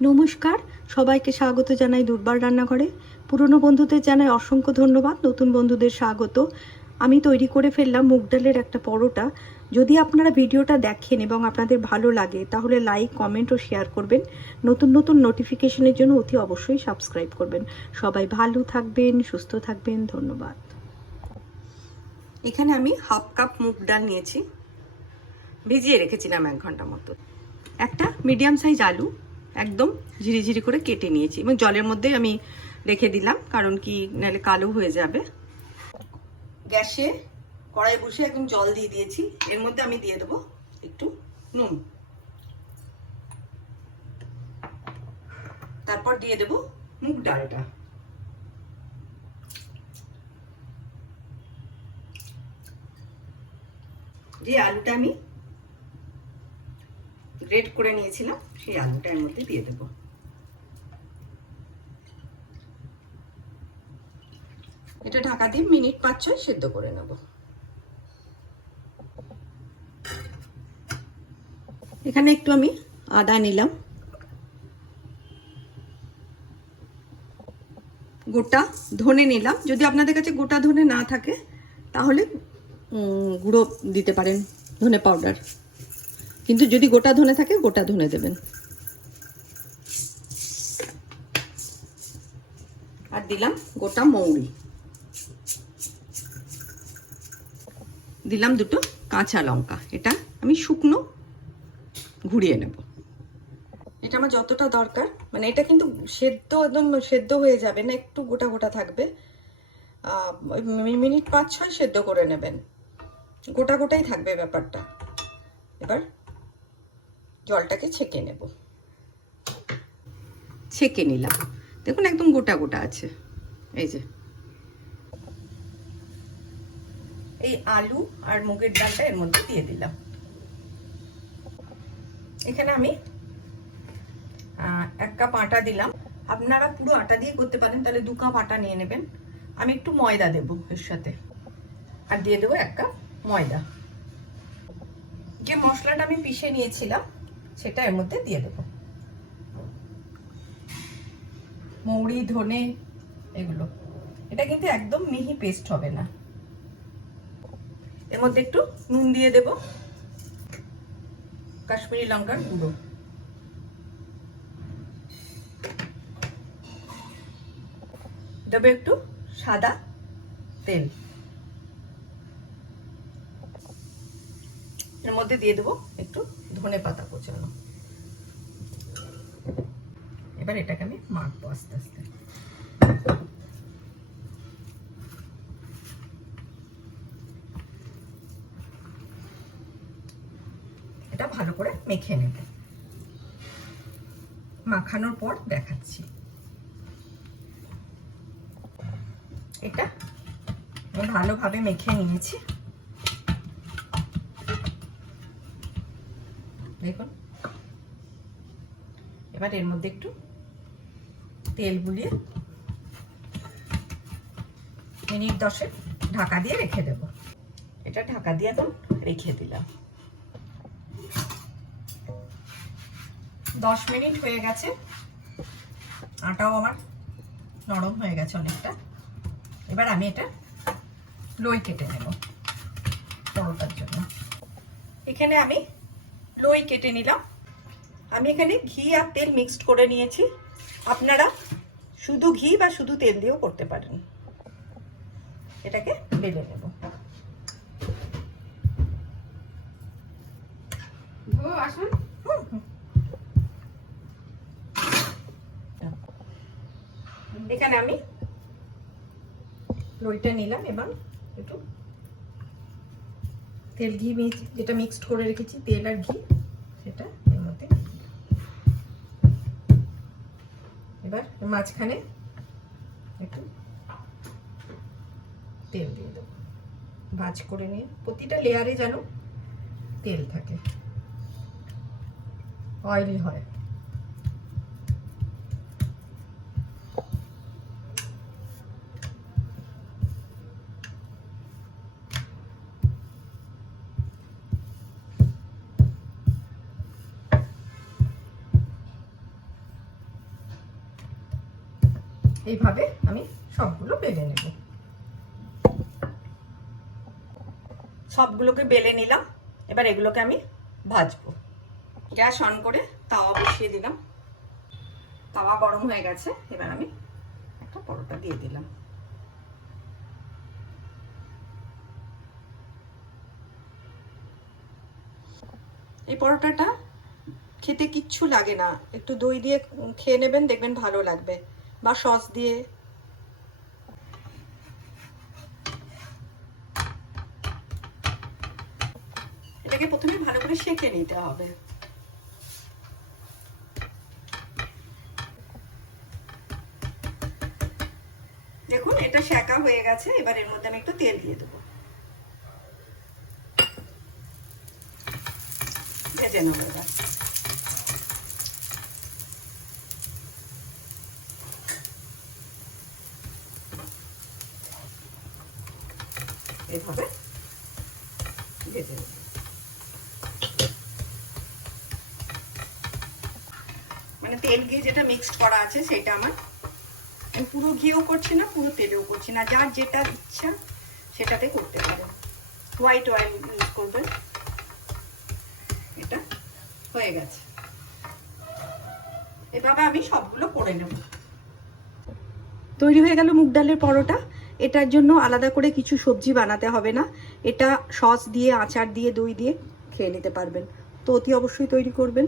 নমস্কার, সবাইকে স্বাগত জানাই দুর্বার রান্নাঘরে। পুরনো বন্ধুদের জানাই অসংখ্য ধন্যবাদ, নতুন বন্ধুদের স্বাগত। আমি তৈরি করে ফেললাম মুগ ডালের একটা পরোটা। যদি আপনারা ভিডিওটা দেখেন এবং আপনাদের ভালো লাগে তাহলে লাইক, কমেন্ট ও শেয়ার করবেন। নতুন নতুন নোটিফিকেশনের জন্য অতি অবশ্যই সাবস্ক্রাইব করবেন। সবাই ভালো থাকবেন, সুস্থ থাকবেন, ধন্যবাদ। এখানে আমি হাফ কাপ মুগ ডাল নিয়েছি, ভিজিয়ে রেখেছিলাম 1 ঘন্টা মতো। একটা মিডিয়াম সাইজ আলু একদম ঝিরিঝিরি করে কেটে নিয়েছি এবং জলের মধ্যে আমি রেখে দিলাম, কারণ কি নাহলে কালো হয়ে যাবে। গ্যাসে কড়াই বসে একদম জল দিয়ে দিয়েছি। এর মধ্যে আমি দিয়ে দেবো একটু নুন, তারপর দিয়ে দেবো মুগ ডালটা। যে আলুটা আমি গ্রেট করে নিয়েছিলাম সেই আলুটা এর মধ্যে দিয়ে দেবো। এটা ঢাকা দিয়ে মিনিট 5-6 সেদ্ধ করে নেব। এখানে একটু আমি আদা নিলাম, গোটা ধনে নিলাম। যদি আপনাদের কাছে গোটা ধনে না থাকে তাহলে গুঁড়ো দিতে পারেন, ধনে পাউডার। কিন্তু যদি গোটা ধনে থাকে গোটা ধনে দেবেন। আর দিলাম গোটা মৌরি, দিলাম 2টো কাঁচা লঙ্কা। এটা আমি শুকনো ঘুরিয়ে নেব। এটা আমার যতটা দরকার, মানে এটা কিন্তু সেদ্ধ একদম সেদ্ধ হয়ে যাবে না, একটু গোটা গোটা থাকবে। মিনিট 5-6 সেদ্ধ করে নেবেন, গোটা গোটাই থাকবে ব্যাপারটা। এবার জলটাকে ছেঁকে নেব। ছেঁকে নিলাম, দেখুন একদম গোটা গোটা আছে। এই যে এই আলু আর মুগের ডালটা এর মধ্যে দিয়ে দিলাম। এখানে আমি 1 কাপ আটা দিলাম। আপনারা পুরো আটা দিয়ে করতে পারেন, তাহলে 2 কাপ আটা নিয়ে নেবেন। আমি একটু ময়দা দেব এর সাথে, আর দিয়ে দেবো 1 কাপ ময়দা। যে মশলাটা আমি পিষে নিয়েছিলাম সেটা এর মধ্যে দিয়ে দেবো। মৌরি, ধনে, এগুলো। এটা কিন্তু একদম মিহি পেস্ট হবে না। এর মধ্যে একটু নুন দিয়ে দেব, কাশ্মীরি লঙ্কার গুঁড়ো, দেবো একটু সাদা তেল। এর মধ্যে দিয়ে দেবো একটু ধনে পাতা কোচানো। এবার এটাকে আমি মাখবো আস্তে আস্তে। এটা ভালো করে মেখে নেব। মাখানোর পর দেখাচ্ছি। এটা আমি ভালোভাবে মেখে নিয়েছি, দেখুন। এবার এর মধ্যে একটু তেল বুলিয়ে মিনিট 10 ঢাকা দিয়ে রেখে দেব। এটা ঢাকা দিয়ে এখন রেখে দিলাম। 10 মিনিট হয়ে গেছে, আটাও আমার নরম হয়ে গেছে অনেকটা। এবার আমি এটা লই কেটে নেব পরোটার জন্য। এখানে আমি লই কেটে নিলাম। আমি এখানে ঘি আর তেল মিক্সড করে নিয়েছি। আপনারা শুধু ঘি বা শুধু তেল দিয়েও করতে পারেন। এটাকে বেলে নেব। আসুন। এখানে আমি লইটা নিলাম এবং একটু তেল ঘি যেটা মিক্সড করে রেখেছি, তেল আর ঘি, সেটা এর মধ্যে। এবার মাঝখানে একটু তেল দিয়ে দেবো, ভাঁজ করে নিয়ে। প্রতিটা লেয়ারে যেন তেল থাকে, অয়েলি হয়। এইভাবে আমি সবগুলো বেলে নেব। সবগুলোকে বেলে নিলাম, এবার এগুলোকে আমি ভাজবো। গ্যাস অন করে তাওয়া বসিয়ে দিলাম, তাওয়া গরম হয়ে গেছে। এবার আমি একটা পরোটা দিয়ে দিলাম। এই পরোটাটা খেতে কিচ্ছু লাগে না, একটু দই দিয়ে খেয়ে নেবেন, দেখবেন ভালো লাগবে, বা সস দিয়ে। এটাকে প্রথমে ভালো করে সেঁকে নিতে হবে। দেখুন এটা সেঁকা হয়ে গেছে। এবার এর মধ্যে আমি একটু তেল দিয়ে দেবো, ভেজে নেবো। এবার এভাবে ভেজে নেব। মানে তেল ঘি যেটা মিক্সড করা আছে সেটা আমার, আমি পুরো ঘিও করছি না, পুরো তেলেও করছি না, যার যেটা ইচ্ছা সেটাতে করতে পারেন। হোয়াইট অয়েল ইউজ করবেন। এটা হয়ে গেছে, এভাবে আমি সবগুলো করে নেব। তৈরি হয়ে গেল মুগ ডালের পরোটা। এটার জন্য আলাদা করে কিছু সবজি বানাতে হবে না, এটা সস দিয়ে, আচার দিয়ে, দই দিয়ে খেয়ে নিতে পারবেন। তো অতি অবশ্যই তৈরি করবেন।